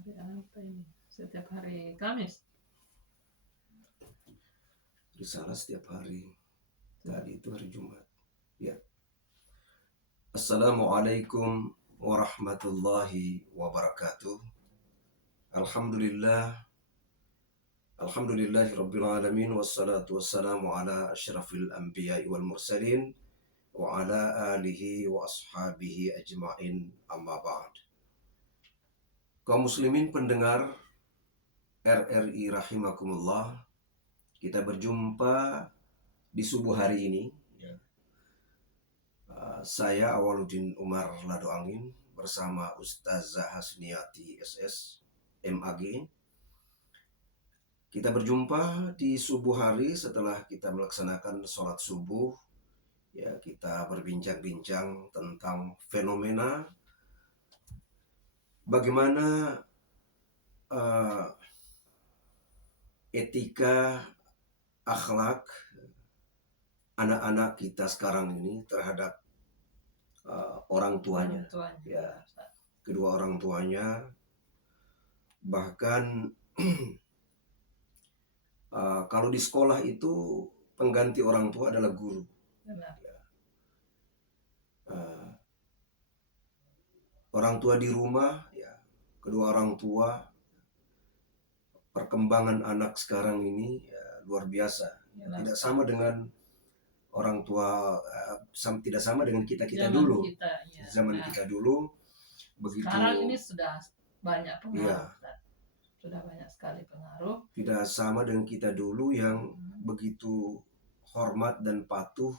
Hari apa ini? Setiap hari Kamis. Risalah setiap hari. Tadi itu hari Jumat. Ya. Assalamualaikum warahmatullahi wabarakatuh. Alhamdulillahi rabbil alamin, wassalatu wassalamu ala asyrafil anbiya'i wal mursalin wa ala alihi wa ashabihi ajma'in, amma ba'd. Kaum muslimin pendengar RRI rahimakumullah, kita berjumpa di subuh hari ini. Saya Awaluddin Umar Lado Angin bersama Ustazah Hasniati SS MAG. Kita berjumpa di subuh hari setelah kita melaksanakan sholat subuh. Ya, kita berbincang-bincang tentang fenomena bagaimana etika, akhlak anak-anak kita sekarang ini terhadap orang tuanya. Ya, kedua orang tuanya, bahkan kalau di sekolah itu pengganti orang tua adalah guru. Ya. Orang tua di rumah, ya, kedua orang tua, perkembangan anak sekarang ini ya, luar biasa. Tidak sama dengan orang tua, tidak sama dengan kita dulu. Zaman kita dulu begitu. Sekarang ini sudah banyak pengaruh. Ya. Sudah banyak sekali pengaruh. Tidak sama dengan kita dulu yang begitu hormat dan patuh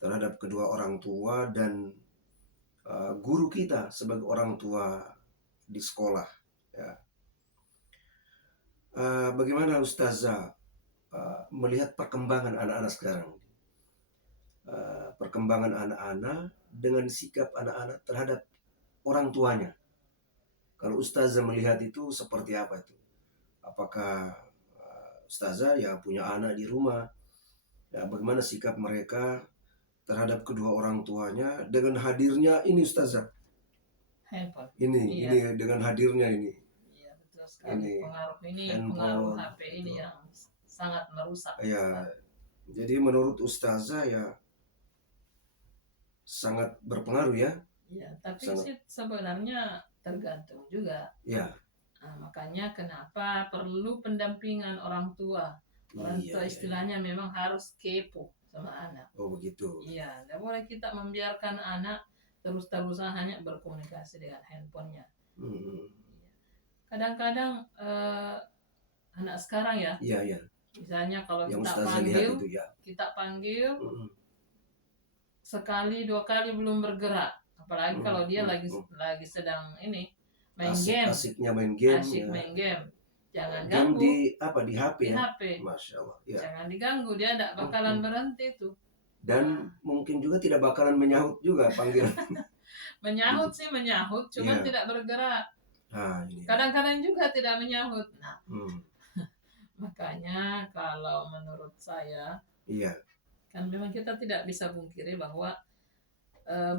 terhadap kedua orang tua dan guru kita sebagai orang tua di sekolah. Ya. Bagaimana Ustazah melihat perkembangan anak-anak sekarang? Perkembangan anak-anak dengan sikap anak-anak terhadap orang tuanya. Kalau Ustazah melihat itu seperti apa itu? Apakah Ustazah ya punya anak di rumah? Ya, bagaimana sikap mereka terhadap kedua orang tuanya dengan hadirnya ini Ustazah? Handphone. Ini dengan hadirnya ini. Iya, betul sekali. Pengaruh HP ini yang sangat merusak. Ya, jadi menurut Ustazah ya sangat berpengaruh ya. Ya, tapi sih sebenarnya tergantung juga. Ya. Makanya kenapa perlu pendampingan orang tua. Orang tua istilahnya memang harus kepo sama anak. Oh begitu. Iya, tidak boleh kita membiarkan anak terus-terusan hanya berkomunikasi dengan handphonenya. Kadang-kadang anak sekarang ya. Iya. Misalnya kalau yang kita panggil sekali dua kali belum bergerak, apalagi kalau dia lagi sedang asiknya main game. Main game. Jangan game ganggu. Di HP di ya? HP. Masya Allah. Ya. Jangan diganggu, dia tidak bakalan berhenti tuh. Dan mungkin juga tidak bakalan menyahut juga panggilan. menyahut, cuma tidak bergerak. Kadang-kadang juga tidak menyahut. Nah, makanya kalau menurut saya, kan memang kita tidak bisa pungkiri bahwa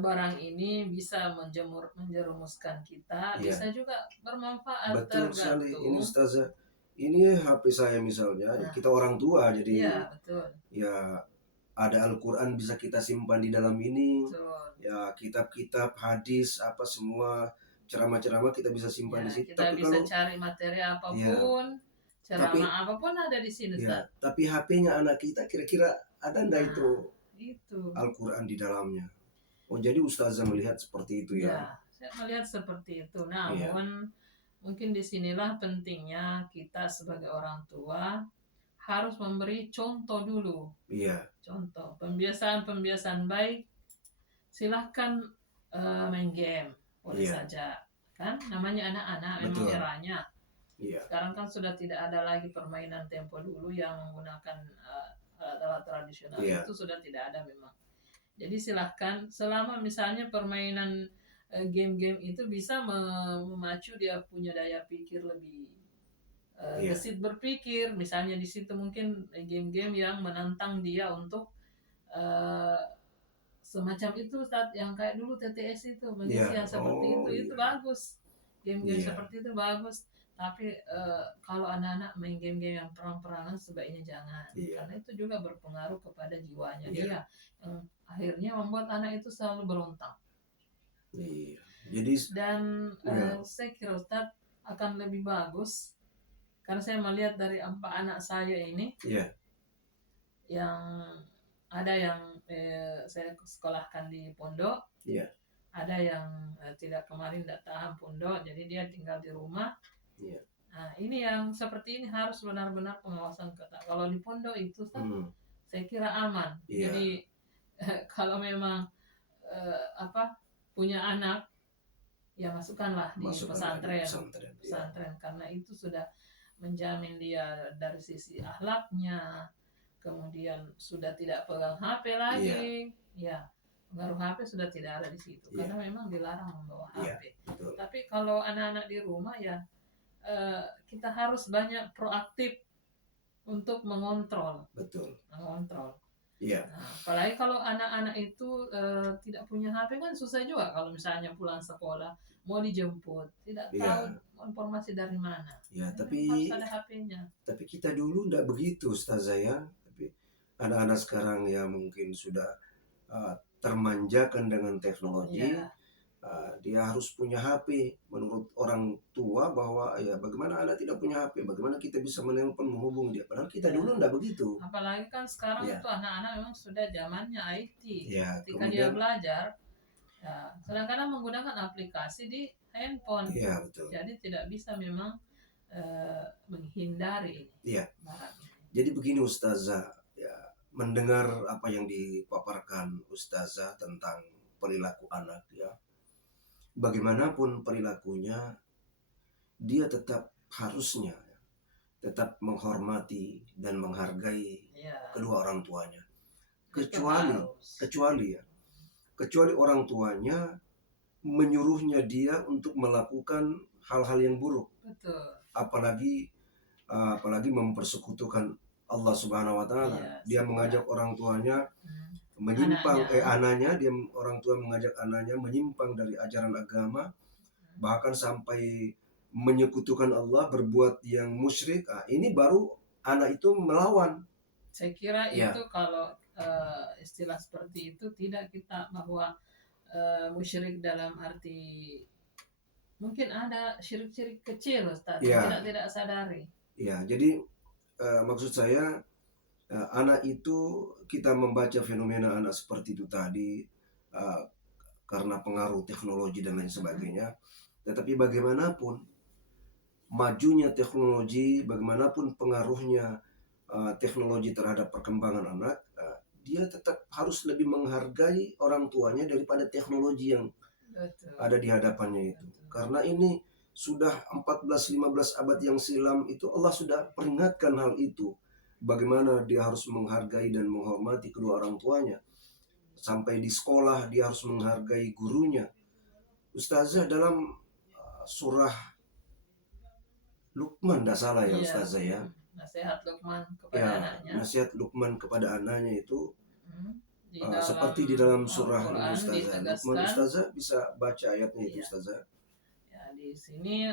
barang ini bisa menjerumuskan kita, bisa juga bermanfaat. Betul sekali. Ini Ustazah, ini HP saya misalnya, kita orang tua jadi betul. Ya ada Al-Quran bisa kita simpan di dalam ini. Betul. Ya kitab-kitab, hadis, apa semua ceramah-ceramah kita bisa simpan di situ. Kita bisa cari materi apapun, ceramah apapun ada di sini. Tapi HP-nya anak kita kira-kira ada enggak itu Al-Quran di dalamnya? Oh jadi Ustazah melihat seperti itu ya? Ya, saya melihat seperti itu. Namun mungkin disinilah pentingnya kita sebagai orang tua harus memberi contoh dulu. Iya. Contoh, pembiasaan baik. Silahkan main game, boleh saja. Kan namanya anak-anak memang eranya. Iya. Sekarang kan sudah tidak ada lagi permainan tempo dulu yang menggunakan alat-alat tradisional. Itu sudah tidak ada memang. Jadi silahkan, selama misalnya permainan game-game itu bisa memacu dia punya daya pikir lebih gesit berpikir. Misalnya di situ mungkin game-game yang menantang dia untuk semacam itu, yang kayak dulu TTS itu, mengisi yang seperti itu bagus. game-game seperti itu bagus, tapi kalau anak-anak main game-game yang perang-perangan sebaiknya jangan, karena itu juga berpengaruh kepada jiwanya dia, yang akhirnya membuat anak itu selalu berontak. Jadi dan saya kira Ustadz akan lebih bagus, karena saya melihat dari 4 anak saya ini, yang ada yang saya sekolahkan di pondok, ada yang kemarin tidak tahan pondok, jadi dia tinggal di rumah. Nah, ini yang seperti ini harus benar-benar pengawasan ketat. Kalau di pondok itu saya kira aman. Jadi kalau memang punya anak, ya masukkanlah di pesantren, karena itu sudah menjamin dia dari sisi akhlaknya, kemudian sudah tidak pegang HP lagi, pengaruh HP sudah tidak ada di situ, karena memang dilarang membawa HP. Tapi kalau anak-anak di rumah kita harus banyak proaktif untuk mengontrol. Mengontrol. Nah, apalagi kalau anak-anak itu tidak punya HP kan susah juga kalau misalnya pulang sekolah mau dijemput, tidak tahu informasi dari mana. Tapi harus ada HP-nya. Tapi kita dulu tidak begitu, Ustazah ya. Tapi anak-anak sekarang ya mungkin sudah termanjakan dengan teknologi. Dia harus punya HP. Menurut orang tua bahwa bagaimana anak tidak punya HP, bagaimana kita bisa menelpon menghubungi dia, padahal kita dulu tidak begitu. Apalagi kan sekarang itu anak-anak memang sudah zamannya IT. Ketika kemudian, dia belajar kadang-kadang menggunakan aplikasi di handphone. Betul. Jadi tidak bisa memang menghindari ini. Jadi begini Ustazah, mendengar apa yang dipaparkan Ustazah tentang perilaku anak, bagaimanapun perilakunya, dia tetap harusnya tetap menghormati dan menghargai kedua orang tuanya. Kecuali orang tuanya menyuruhnya dia untuk melakukan hal-hal yang buruk. Apalagi mempersekutukan Allah Subhanahu wa taala. Dia mengajak orang tuanya menyimpang orang tua mengajak anaknya menyimpang dari ajaran agama, bahkan sampai menyekutukan Allah, berbuat yang musyrik. Ini baru anak itu melawan. Saya kira itu kalau istilah seperti itu tidak kita bahwa musyrik dalam arti mungkin ada syirik-syirik kecil, Ustaz, tidak sadari. Jadi maksud saya anak itu, kita membaca fenomena anak seperti itu tadi karena pengaruh teknologi dan lain sebagainya. Tetapi bagaimanapun majunya teknologi, bagaimanapun pengaruhnya teknologi terhadap perkembangan anak, dia tetap harus lebih menghargai orang tuanya daripada teknologi yang ada di hadapannya itu. Karena ini sudah 14-15 abad yang silam itu Allah sudah peringatkan hal itu. Bagaimana dia harus menghargai dan menghormati kedua orang tuanya. Sampai di sekolah dia harus menghargai gurunya. Ustazah, dalam surah Luqman, tidak salah ya Ustazah ya. Nasihat Luqman kepada anaknya. Nasihat Luqman kepada anaknya itu seperti di dalam surah ini Ustazah. Luqman, Ustazah bisa baca ayatnya itu Ustazah. Di sini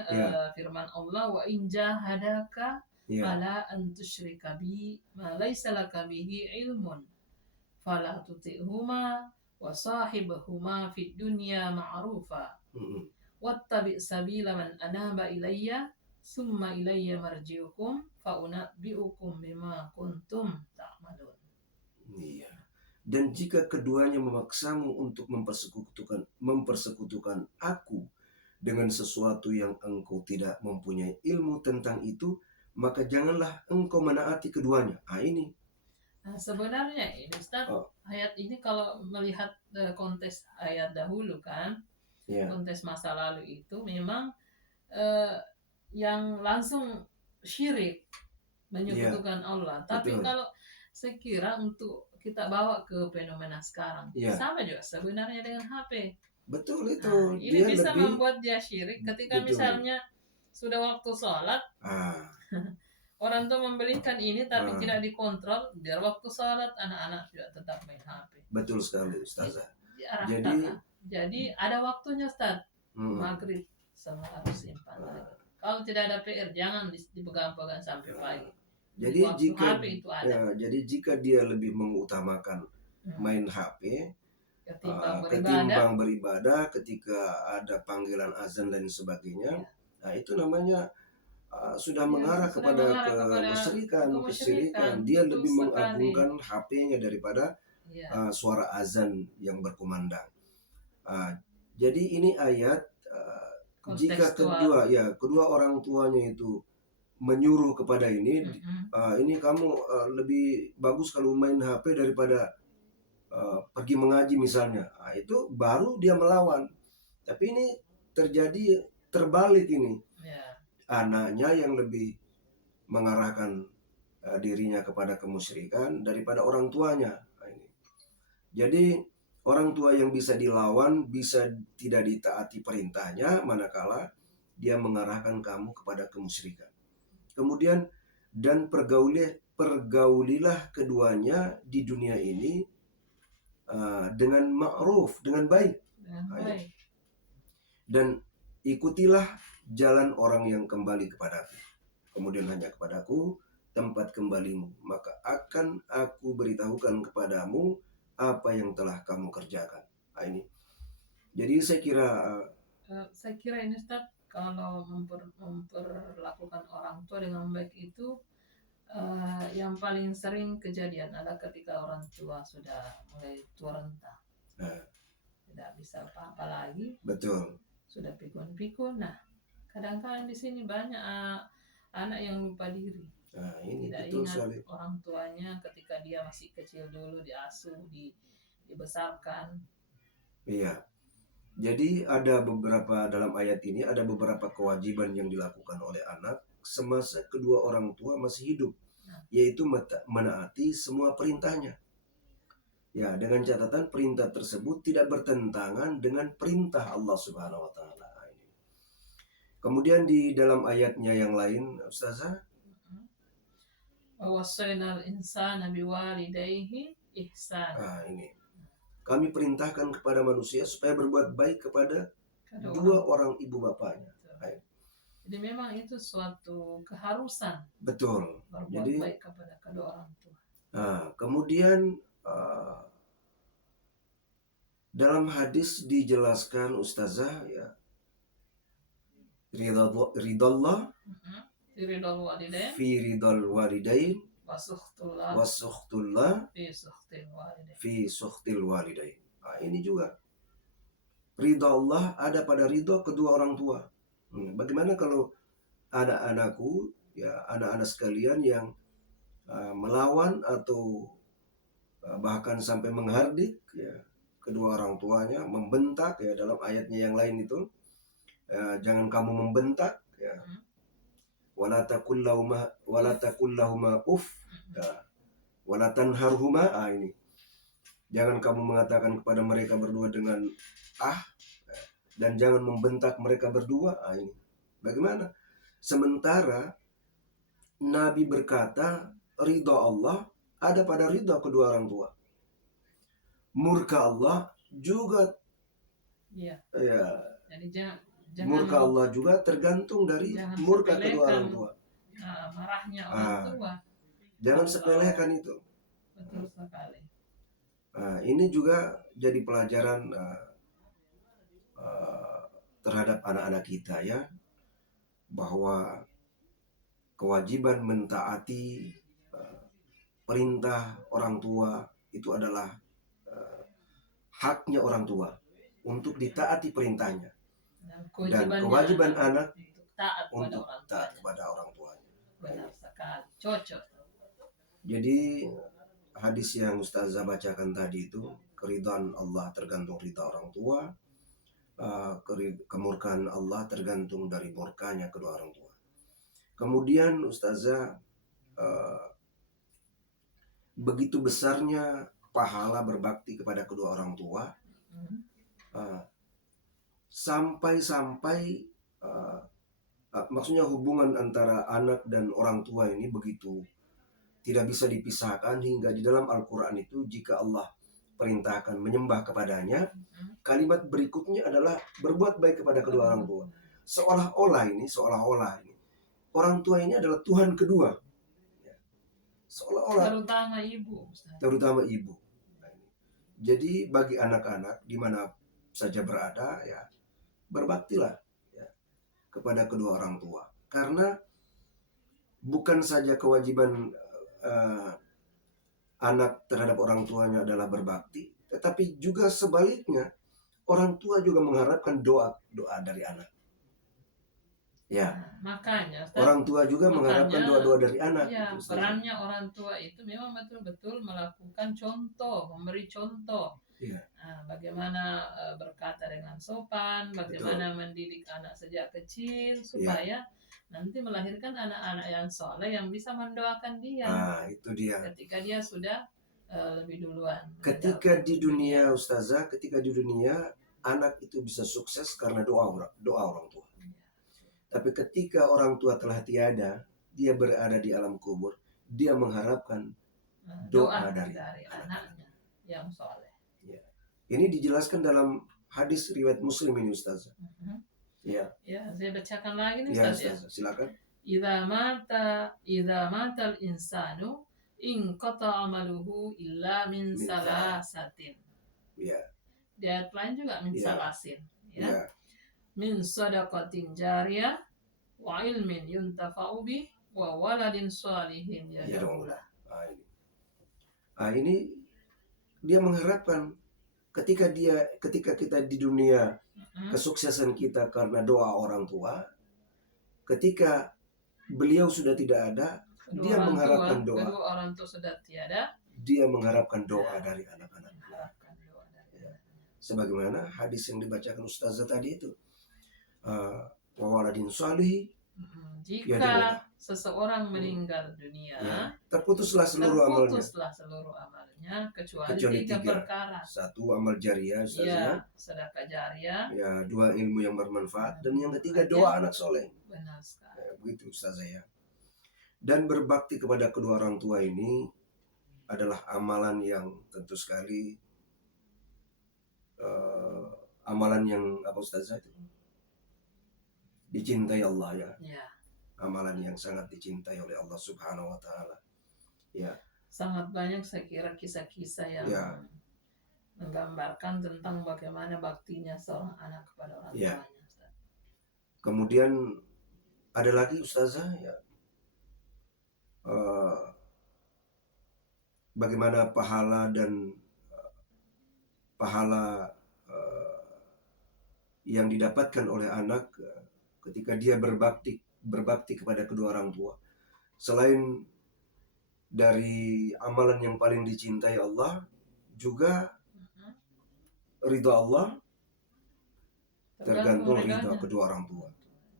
firman Allah, wa in jahadaka fala an tusyrika bi ma laysa laka bihi ilmun fala tuti'huma wa sahibhuma fid dunya ma'rufa wattabi' sabila man anaba ilayya summa ilayya marji'ukum fa unabbi'ukum bima kuntum ta'malun. Dan jika keduanya memaksamu untuk mempersekutukan aku dengan sesuatu yang engkau tidak mempunyai ilmu tentang itu, maka janganlah engkau menaati keduanya. Ini. Sebenarnya ini Ustaz, ayat ini kalau melihat konteks ayat dahulu kan, konteks masa lalu itu memang yang langsung syirik, menyekutukan Allah. Tapi kalau saya kira untuk kita bawa ke fenomena sekarang, sama juga sebenarnya dengan HP. Betul itu. Ini dia bisa membuat dia syirik ketika misalnya sudah waktu sholat, orang tua membelikan ini tapi tidak dikontrol, biar waktu sholat anak-anak juga tetap main HP. Betul sekali Ustazah. Jadi ada waktunya Ustaz, maghrib semua harus simpan lagi. Kalau tidak ada PR jangan dipegang-pegang sampai pagi. Jadi jika dia lebih mengutamakan main HP ketimbang beribadah ketika ada panggilan azan dan sebagainya, nah itu namanya sudah mengarah kepada kesyirikan. Dia lebih mengagungkan HP-nya daripada suara azan yang berkumandang. Jadi ini ayat jika kedua orang tuanya itu menyuruh kepada ini, ini kamu lebih bagus kalau main HP daripada pergi mengaji misalnya, itu baru dia melawan. Tapi ini terjadi terbalik ini, anaknya yang lebih mengarahkan dirinya kepada kemusyrikan daripada orang tuanya. Jadi orang tua yang bisa dilawan, bisa tidak ditaati perintahnya, manakala dia mengarahkan kamu kepada kemusyrikan. Kemudian dan pergaulilah keduanya di dunia ini dengan ma'ruf, dengan baik. Dan ikutilah jalan orang yang kembali kepadaku. Kemudian hanya kepadaku tempat kembalimu, maka akan aku beritahukan kepadamu apa yang telah kamu kerjakan. Ini. Jadi saya kira ini Ustaz, kalau memperlakukan orang tua dengan baik itu yang paling sering kejadian adalah ketika orang tua sudah mulai tua renta, tidak bisa apa-apa lagi. Betul. Sudah pikun-pikun. Nah, kadang-kadang di sini banyak anak yang lupa diri. Ini tidak ingat orang tuanya ketika dia masih kecil dulu diasuh, dibesarkan. Iya. Jadi ada beberapa dalam ayat ini ada beberapa kewajiban yang dilakukan oleh anak semasa kedua orang tua masih hidup, yaitu menaati semua perintahnya. Ya, dengan catatan perintah tersebut tidak bertentangan dengan perintah Allah Subhanahu wa taala. Kemudian di dalam ayatnya yang lain, Ustazah, wasainal insana biwalidayhi ihsana. Ini. Kami perintahkan kepada manusia supaya berbuat baik kepada dua orang ibu bapaknya. Jadi memang itu suatu keharusan. Betul. Berbuat baik kepada kedua orang tua. Kemudian dalam hadis dijelaskan Ustazah, ya, ridallah fi ridal walidain wasuhtullah fi suhtil walidain. Ini juga ridha Allah ada pada ridha kedua orang tua. Bagaimana kalau anak-anakku, ya anak-anak sekalian yang melawan atau bahkan sampai menghardik, ya, kedua orang tuanya, membentak, ya, dalam ayatnya yang lain itu, jangan kamu membentak, ya, wala taqul lahuma uff, wala tanharhuma. Ini jangan kamu mengatakan kepada mereka berdua dengan dan jangan membentak mereka berdua. Ini bagaimana? Sementara Nabi berkata ridha Allah ada pada ridha kedua orang tua. Murka Allah juga, ya. Jadi murka Allah juga tergantung dari murka kedua orang tua. Marahnya orang tua. Jangan sepelekan itu. Betul sekali. Ini juga jadi pelajaran terhadap anak-anak kita, ya, bahwa kewajiban mentaati perintah orang tua itu adalah haknya orang tua untuk ditaati perintahnya, dan kewajiban anak untuk taat kepada orang tuanya. Benar sekali, cocok. Jadi hadis yang Ustazah bacakan tadi itu, keridhaan Allah tergantung ridha orang tua, kemurkaan Allah tergantung dari murkanya kedua orang tua. Kemudian Ustazah, begitu besarnya pahala berbakti kepada kedua orang tua, sampai-sampai maksudnya hubungan antara anak dan orang tua ini begitu tidak bisa dipisahkan, hingga di dalam Al-Quran itu jika Allah perintahkan menyembah kepadanya, kalimat berikutnya adalah berbuat baik kepada kedua orang tua. seolah-olah ini orang tua ini adalah Tuhan kedua. Seolah-olah. Terutama ibu. Jadi bagi anak-anak di mana saja berada, ya berbaktilah ya, kepada kedua orang tua. Karena bukan saja kewajiban anak terhadap orang tuanya adalah berbakti, tetapi juga sebaliknya orang tua juga mengharapkan doa dari anak. Ya, makanya orang tua juga mengharapkan doa-doa dari anak. Ya, perannya orang tua itu memang betul-betul melakukan contoh, memberi contoh. Ya. Nah, bagaimana berkata dengan sopan, bagaimana mendidik anak sejak kecil supaya nanti melahirkan anak-anak yang soleh yang bisa mendoakan dia. Itu dia. Ketika dia sudah lebih duluan. Ketika di dunia, Ustazah, anak itu bisa sukses karena doa orang tua. Tapi ketika orang tua telah tiada, dia berada di alam kubur, dia mengharapkan doa dari anaknya yang soleh. Ya. Ini dijelaskan dalam hadis riwayat Muslim ini, Ustazah. Ya. Ya, saya bacakan lagi nih, Ustaz. Ya, silakan. Idza matal insanu in qata amaluhu illa min salasatin. Ya. Di ayat lain juga min salasin, ya. Min sadaqatin jariyah wa ilmin yuntafa'u bih wa waladin shalihin yad'ulah. Ini dia mengharapkan ketika kita di dunia kesuksesan kita karena doa orang tua, ketika beliau sudah tidak ada, dia mengharapkan doa. Kedua orang tua sudah tiada, dia mengharapkan doa dari anak-anak. Sebagaimana hadis yang dibacakan Ustazah tadi itu. Wa waladin shalih. Jika seseorang meninggal dunia, terputuslah seluruh amalnya kecuali tiga perkara. Satu, amal jariah, sedekah jariah. Ya, dua, ilmu yang bermanfaat, dan yang ketiga doa anak soleh. Benar sekali. Begitu Ustazah ya. Dan berbakti kepada kedua orang tua ini adalah amalan yang tentu sekali amalan yang apa Ustazah itu? Dicintai Allah ya. Amalan yang sangat dicintai oleh Allah Subhanahu wa taala. Ya. Sangat banyak saya kira kisah-kisah yang menggambarkan tentang bagaimana baktinya seorang anak kepada orang tuanya. Kemudian ada lagi Ustazah ya. Bagaimana pahala yang didapatkan oleh anak ketika dia berbakti kepada kedua orang tua. Selain dari amalan yang paling dicintai Allah, juga ridha Allah tergantung ridha kedua orang tua.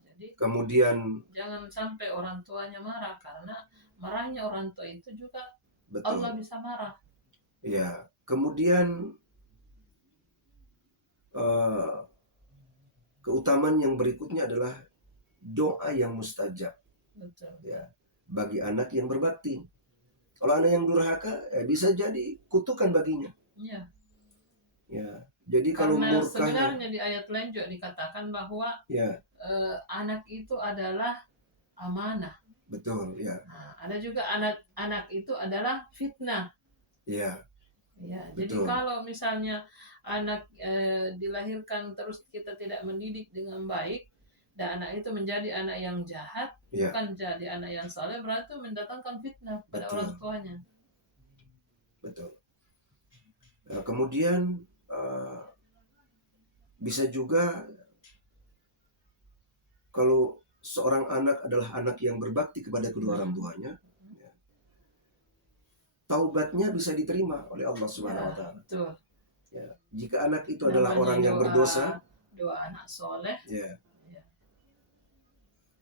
Jadi, kemudian jangan sampai orang tuanya marah, karena marahnya orang tua itu juga Allah bisa marah. Ya, kemudian keutamaan yang berikutnya adalah doa yang mustajab. Betul. Ya, bagi anak yang berbakti. Kalau anak yang durhaka, bisa jadi kutukan baginya. Iya. Ya, jadi kalau karena murkanya, sebenarnya di ayat lain juga dikatakan bahwa anak itu adalah amanah. Betul, ya. Nah, ada juga anak itu adalah fitnah. Ya. Ya, jadi kalau misalnya anak dilahirkan terus kita tidak mendidik dengan baik, dan anak itu menjadi anak yang jahat, bukan jadi anak yang saleh, berarti mendatangkan fitnah pada orang tuanya. Betul. Kemudian bisa juga kalau seorang anak adalah anak yang berbakti kepada kedua orang tuanya, taubatnya bisa diterima oleh Allah Subhanahu wa taala. Ya, jika anak itu adalah orang yang berdosa, doa anak soleh.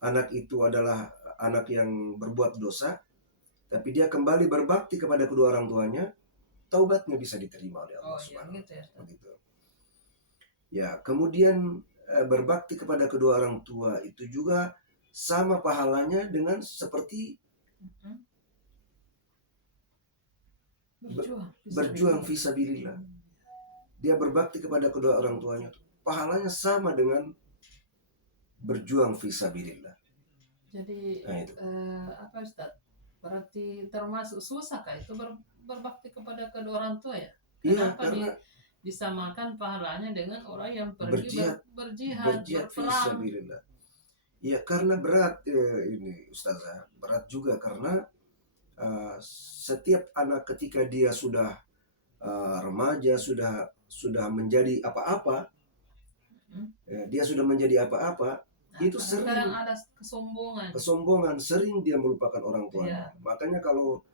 Anak itu adalah anak yang berbuat dosa, tapi dia kembali berbakti kepada kedua orang tuanya, taubatnya bisa diterima oleh Allah Subhanahu wa taala. Begitu. Ya, kemudian berbakti kepada kedua orang tua itu juga sama pahalanya dengan seperti berjuang fisabilillah. Dia berbakti kepada kedua orang tuanya, pahalanya sama dengan berjuang fisabilillah. Jadi apa Ustaz? Berarti termasuk susah kah itu berbakti kepada kedua orang tua ya? Kenapa karena disamakan pahalanya dengan orang yang pergi berjihad berperang? Fisabilillah. Ya karena berat ini Ustazah, berat juga karena setiap anak ketika dia sudah remaja, sudah menjadi apa-apa, dia sudah menjadi apa-apa, itu sering ada kesombongan, sering dia melupakan orang tuanya. Makanya kalau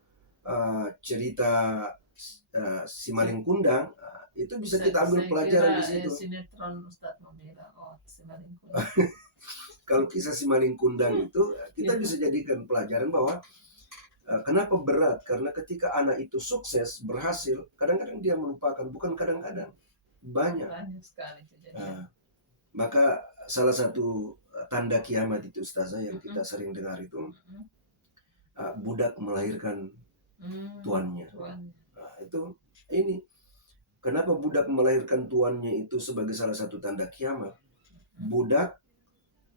cerita si maling kundang itu bisa kita ambil pelajaran di situ. Sinetron Ustaz membela si maling kundang. Kalau kisah si maling kundang itu kita bisa jadikan pelajaran bahwa kenapa berat, karena ketika anak itu sukses, berhasil, kadang-kadang dia melupakan, bukan kadang-kadang, banyak sekali maka salah satu tanda kiamat itu Ustazah yang kita sering dengar itu budak melahirkan tuannya. Itu ini kenapa budak melahirkan tuannya itu sebagai salah satu tanda kiamat. Budak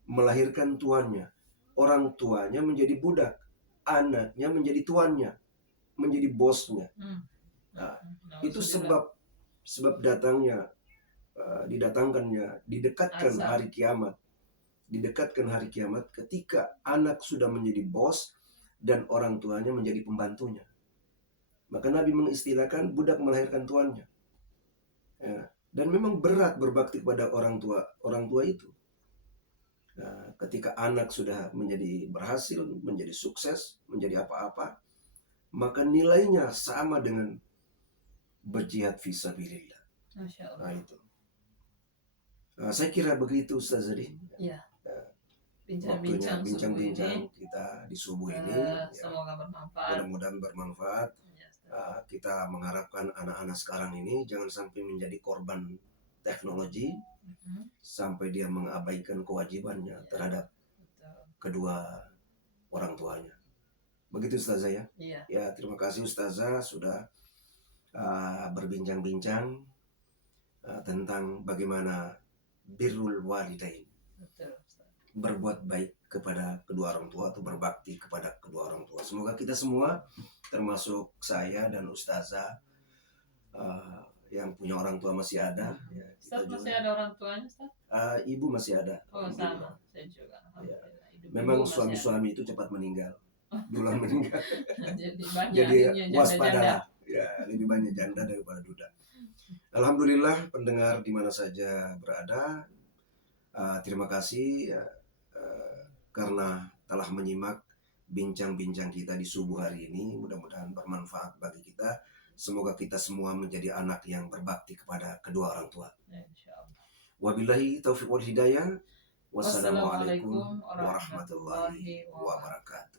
melahirkan tuannya, orang tuanya menjadi budak, anaknya menjadi tuannya, menjadi bosnya. Itu sebab didekatkan hari kiamat. Didekatkan hari kiamat ketika anak sudah menjadi bos dan orang tuanya menjadi pembantunya. Maka Nabi mengistilahkan budak melahirkan tuannya. Dan memang berat berbakti kepada orang tua itu. Ketika anak sudah menjadi berhasil, menjadi sukses, menjadi apa-apa, maka nilainya sama dengan berjihad fisabilillah. Masya Allah. Itu. Saya kira begitu Ustaz Zari. Iya. Bincang-bincang kita di subuh ini. Semoga bermanfaat. Mudah-mudahan bermanfaat. Kita mengharapkan anak-anak sekarang ini jangan sampai menjadi korban teknologi sampai dia mengabaikan kewajibannya terhadap kedua orang tuanya. Begitu Ustazah ya? Iya. Ya, terima kasih Ustazah sudah berbincang-bincang tentang bagaimana birrul walidain. Berbuat baik kepada kedua orang tua atau berbakti kepada kedua orang tua. Semoga kita semua termasuk saya dan Ustazah yang punya orang tua masih ada. Ya, Ustaz masih ada orang tuanya Ustaz? Ibu masih ada. Oh sama, saya juga. Ya. Memang suami-suami itu cepat meninggal. Duluan meninggal. Jadi waspadalah. Ya, lebih banyak janda daripada duda. Alhamdulillah pendengar di mana saja berada, terima kasih karena telah menyimak bincang-bincang kita di subuh hari ini. Mudah-mudahan bermanfaat bagi kita. Semoga kita semua menjadi anak yang berbakti kepada kedua orang tua. Wabillahi taufiq wal hidayah. Wassalamualaikum warahmatullahi wabarakatuh.